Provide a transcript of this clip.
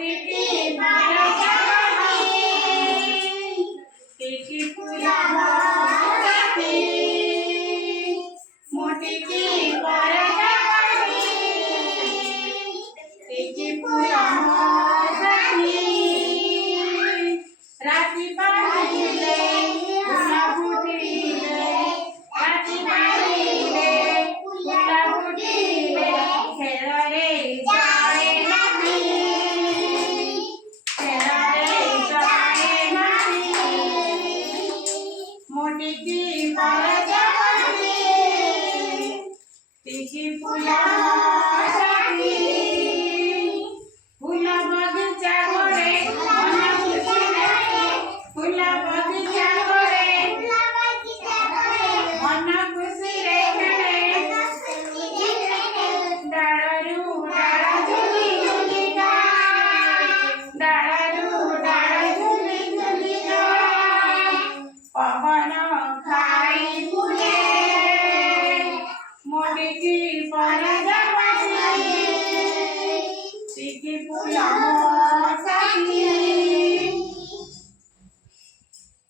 मोटिकी परजगती तिची पूजा होती मोटिकी परजगती तिची पूजा होती राती पाहिले फुला फुटिले राती पाहिले फुला फुटिले खेळ रे जाए नाही खेळ रे जाए नाही मोटिकी परजगती तिची फुला होती फुला बगीचा गोरे मन खुशीले फुला बगीचा गोरे मन खुशीले खेळे डाळरू डाळ झुली झुली गाय डाळरू डाळ झुली झुली गाय पवन खाई फुले मोटिकी परजगती तिची फुला